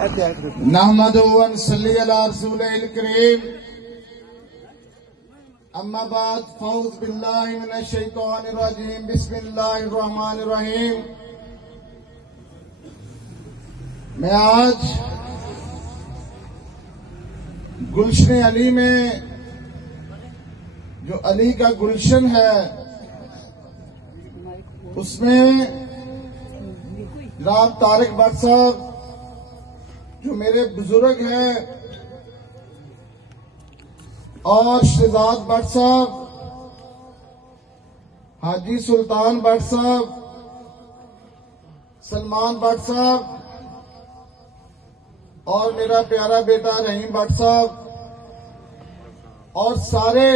नहमदु व नसल्ली अला रसूलिल करीम अम्मा बाद फौज बिल्लाहि मिनश शैतानिर रजीम बिस्मिल्लाहिर रहमानिर रहीम। मैं आज गुलशन अली में जो अली का गुलशन है उसमें जनाब तारिक भट्ट साहब जो मेरे बुजुर्ग हैं और शहजाद भट्ट साहब, हाजी सुल्तान भट्ट साहब, सलमान भट्ट साहब और मेरा प्यारा बेटा रहीम भट्ट साहब और सारे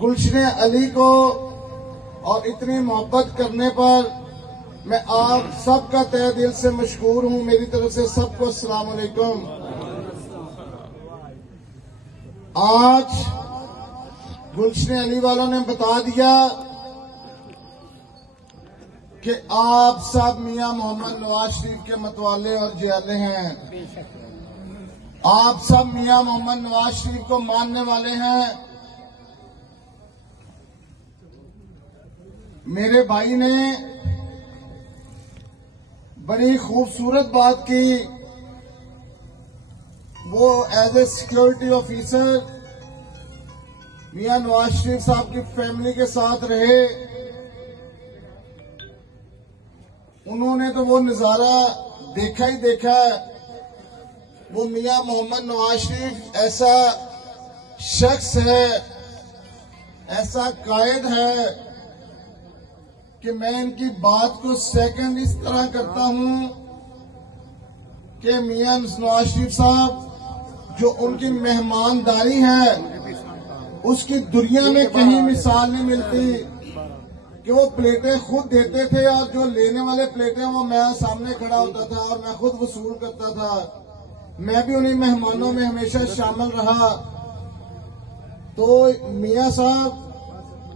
गुलशन अली को और इतनी मोहब्बत करने पर मैं आप सबका तहे दिल से मशकूर हूं। मेरी तरफ से सबको अस्सलाम वालेकुम। आज गुलशन अली वालों ने बता दिया कि आप सब मियां मोहम्मद नवाज शरीफ के मतवाले और जियाले हैं। आप सब मियां मोहम्मद नवाज शरीफ को मानने वाले हैं। मेरे भाई ने बड़ी खूबसूरत बात की। वो एज ए सिक्योरिटी ऑफिसर मियां नवाज शरीफ साहब की फैमिली के साथ रहे। उन्होंने तो वो नजारा देखा ही देखा। वो मियां मोहम्मद नवाज शरीफ ऐसा शख्स है, ऐसा कायद है कि मैं इनकी बात को सेकंड इस तरह करता हूं कि मियां नवाज शरीफ साहब जो उनकी मेहमानदारी है उसकी दुनिया में कहीं मिसाल नहीं मिलती कि वो प्लेटें खुद देते थे और जो लेने वाले प्लेटें वो मैं सामने खड़ा होता था और मैं खुद वसूल करता था। मैं भी उन्हीं मेहमानों में हमेशा शामिल रहा। तो मियां साहब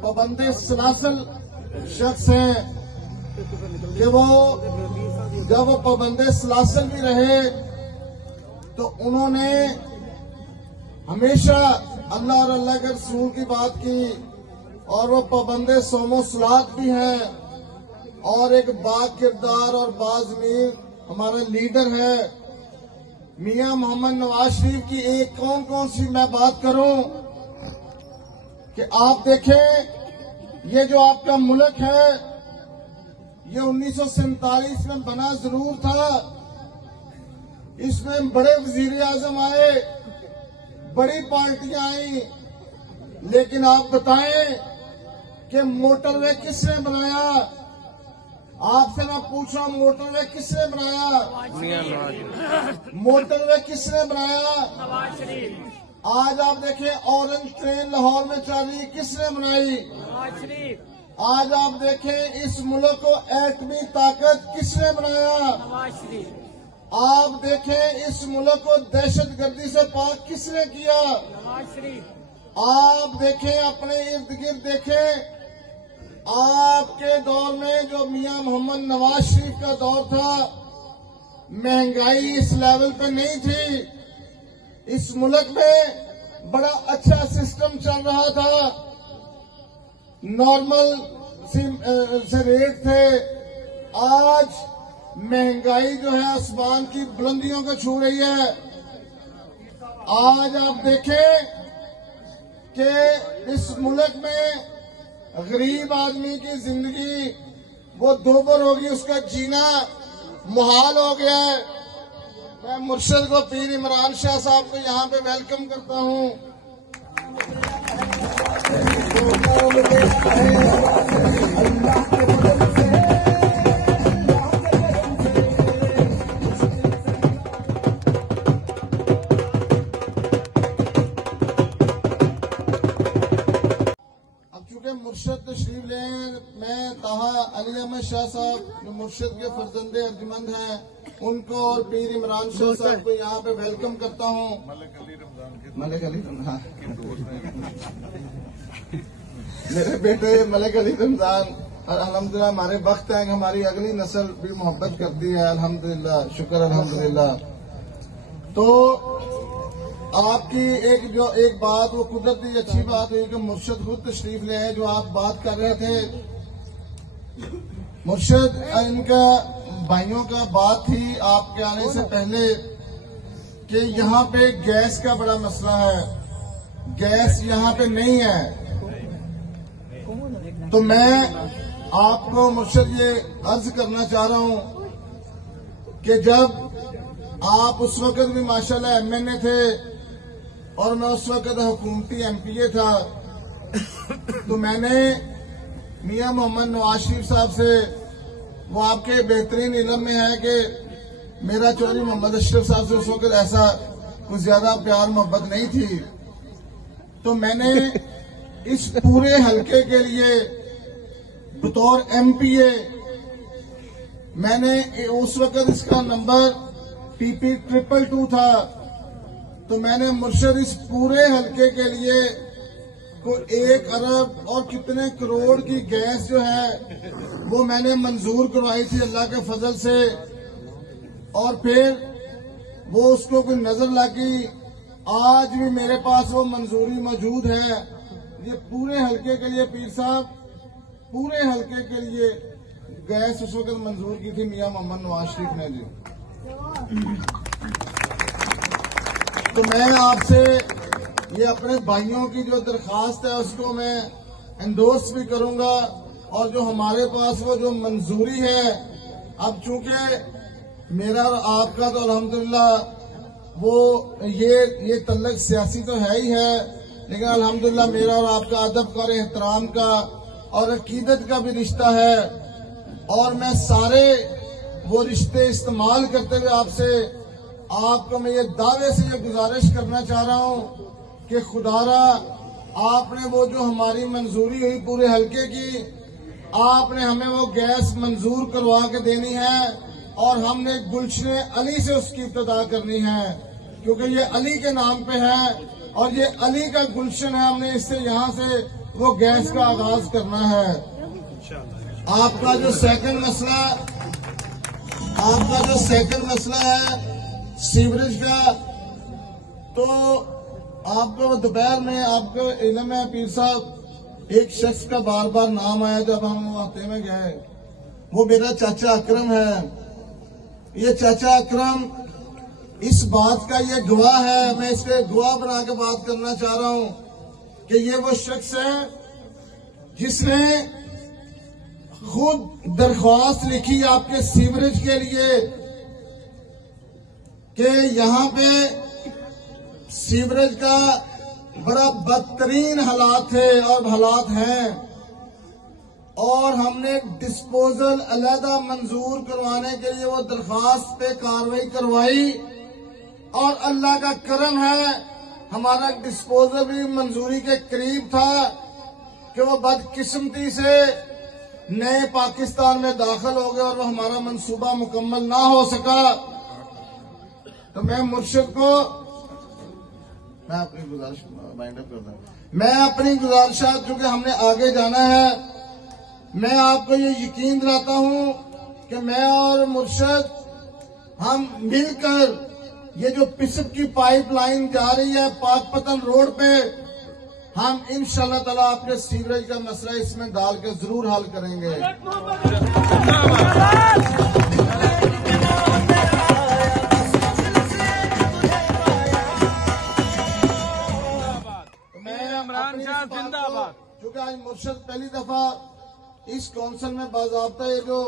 पाबंदे सलासल शख्स हैं कि वो जब वो पाबंदे सलासल भी रहे तो उन्होंने हमेशा अल्लाह और अल्लाह के रसूल की बात की और वो पाबंदे सोमो सलात भी हैं और एक बाकिरदार और बाज़मीर हमारा लीडर है। मियां मोहम्मद नवाज शरीफ की एक कौन कौन सी मैं बात करूं कि आप देखें, ये जो आपका मुल्क है ये 1947 में बना जरूर था। इसमें बड़े वजीर आजम आए, बड़ी पार्टियां आई, लेकिन आप बताएं कि मोटरवे किसने बनाया? आपसे मैं पूछ रहा हूं, मोटरवे किसने बनाया? मोटरवे किसने बनाया? आज आप देखें ऑरेंज ट्रेन लाहौर में चल रही, किसने बनाई? आज आप देखें इस मुल्क को एटमी ताकत किसने बनाया? आप देखें इस मुल्क को दहशतगर्दी से पाक किसने किया? आप देखें अपने इर्द गिर्द देखें। आपके दौर में जो मियां मोहम्मद नवाज शरीफ का दौर था, महंगाई इस लेवल पे नहीं थी। इस मुल्क में बड़ा अच्छा सिस्टम चल रहा था, नॉर्मल से रेट थे। आज महंगाई जो है आसमान की बुलंदियों को छू रही है। आज आप देखें कि इस मुल्क में गरीब आदमी की जिंदगी वो दोबर होगी, उसका जीना मुहाल हो गया है। मैं मुर्शद को पीर इमरान शाह साहब को यहाँ पे वेलकम करता हूँ। अब चूंकि मुर्शद तशरीफ ले, मैं ताहा अली अहमद शाह साहब जो मुर्शद के फर्जंदे अर्जुमंद हैं उनको और पीर इमरान शाह साहब को यहाँ पे वेलकम करता हूँ। मलिक अली रमजान मेरे बेटे मलिक अली रमजान और अल्हम्दुलिल्लाह हमारे वक्त है कि हमारी अगली नस्ल भी मोहब्बत करती है। अल्हम्दुलिल्लाह, शुक्र अल्हम्दुलिल्लाह। तो आपकी एक बात वो कुदरती अच्छी बात हुई कि मुर्शद खुद तशरीफ ले आए। जो आप बात कर रहे थे मुर्शद, इनका भाइयों का बात थी आपके आने से पहले कि यहाँ पे गैस का बड़ा मसला है, गैस यहाँ पे नहीं है। तो मैं आपको मुर्शद ये अर्ज करना चाह रहा हूँ कि जब आप उस वक्त भी माशाल्लाह MNA थे और मैं उस वक्त हुकूमती MPA था, तो मैंने मियां मोहम्मद नवाज शरीफ साहब से, वो आपके बेहतरीन इल्म में है कि मेरा चौधरी मोहम्मद अशरफ साहब से उस वक्त ऐसा कुछ ज्यादा प्यार मोहब्बत नहीं थी। तो मैंने इस पूरे हलके के लिए बतौर MPA मैंने उस वक्त इसका नंबर PP 222 था। तो मैंने मुर्शद इस पूरे हलके के लिए को 1 अरब और कितने करोड़ की गैस जो है वो मैंने मंजूर करवाई थी अल्लाह के फजल से। और फिर वो उसको कोई नजर लगी, आज भी मेरे पास वो मंजूरी मौजूद है। ये पूरे हलके के लिए पीर साहब, पूरे हलके के लिए गैस उस वक्त मंजूर की थी मियां मोहम्मद नवाज शरीफ ने जी। तो मैं आपसे ये अपने भाइयों की जो दरखास्त है उसको मैं एंडोर्स भी करूंगा। और जो हमारे पास वो जो मंजूरी है, अब चूंकि मेरा और आपका तो अल्हम्दुलिल्लाह वो ये तल्लक सियासी तो है ही है, लेकिन अल्हम्दुलिल्लाह मेरा और आपका अदब का और एहतराम का और अकीदत का भी रिश्ता है। और मैं सारे वो रिश्ते इस्तेमाल करते हुए आपको मैं ये दावे से ये गुजारिश करना चाह रहा हूँ कि खुदारा आपने वो जो हमारी मंजूरी हुई पूरे हलके की, आपने हमें वो गैस मंजूर करवा के देनी है। और हमने गुलशन अली से उसकी इब्तिदा करनी है, क्योंकि ये अली के नाम पे है और ये अली का गुलशन है। हमने इससे यहाँ से वो गैस का आगाज करना है। आपका जो सेकंड मसला है सीवरेज का, तो आपको दोपहर में आपको इल्म है पीर साहब, एक शख्स का बार बार नाम आया जब हम वाक़े में गए, वो मेरा चाचा अकरम है। ये चाचा अकरम इस बात का ये गवाह है, मैं इसके गवाह बना के बात करना चाह रहा हूं कि ये वो शख्स है जिसने खुद दरख्वास्त लिखी आपके सीवरेज के लिए कि यहां पे सीवरेज का बड़ा बदतरीन हालात थे और हालात हैं, और हमने डिस्पोजल अलहदा मंजूर करवाने के लिए वो दरख्वास्त पे कार्रवाई करवाई। और अल्लाह का करम है हमारा डिस्पोजल भी मंजूरी के करीब था कि वो बदकिस्मती से नए पाकिस्तान में दाखिल हो गए और वो हमारा मंसूबा मुकम्मल ना हो सका। तो मैं मुर्शिद को मैं अपनी गुजारिश माइंड अप करता हूं। मैं अपनी गुजारिशात, चूंकि हमने आगे जाना है, मैं आपको ये यकीन दिलाता हूं कि मैं और मुर्शिद हम मिलकर ये जो पिसप की पाइपलाइन जा रही है पाकपतन रोड पे, हम इंशाअल्लाह ताला आपके सीवरेज का मसला इसमें डाल के जरूर हल करेंगे। क्योंकि आज मुर्शद पहली दफा इस कौंसिल में बाज़ाब्ता ये जो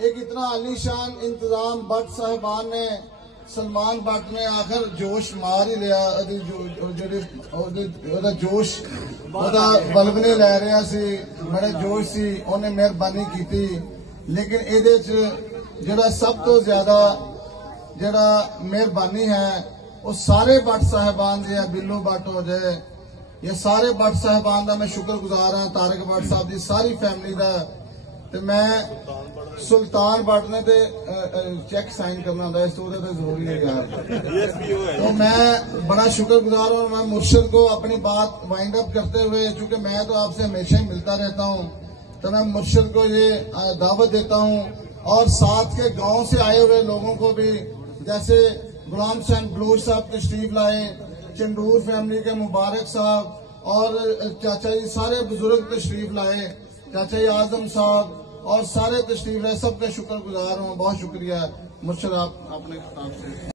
एक इतना आलीशान इंतजाम भट्ट साहिबान ने, सलमान भट्ट ने आखिर जोश मार ही लिया, जोश बलबले लै रहा सी, बड़े जोश सी, उन्हें मेहरबानी की। लेकिन ये जरा सब तो ज्यादा जरा मेहरबानी है वो सारे भट्ट साहिबान जी, बिल्लू भट्ट हो जाए, ये सारे भट्ट साहिबान का मैं शुक्रगुजार हाँ, तारक भट्ट साहब की सारी फैमिली का। तो मैं सुल्तान भट्ट ने तो चेक साइन करना होता है, इस तो जरूरी है यार। तो मैं बड़ा शुक्रगुजार और मैं मुर्शिद को अपनी बात वाइंड अप करते हुए, चूंकि मैं तो आपसे हमेशा ही मिलता रहता हूँ, तो मैं मुर्शिद को ये दावत देता हूँ और साथ के गांव से आए हुए लोगों को भी, जैसे गुलाम हुसैन बलूच साहब तशरीफ लाए, चंदूर फैमिली के मुबारक साहब और चाचा जी सारे बुजुर्ग तशरीफ लाए, चाचा जी आजम साहब और सारे तशरीफ लाए, सबका शुक्रगुजार हूँ। बहुत शुक्रिया मुर्शिद, आप अपने खिताब से।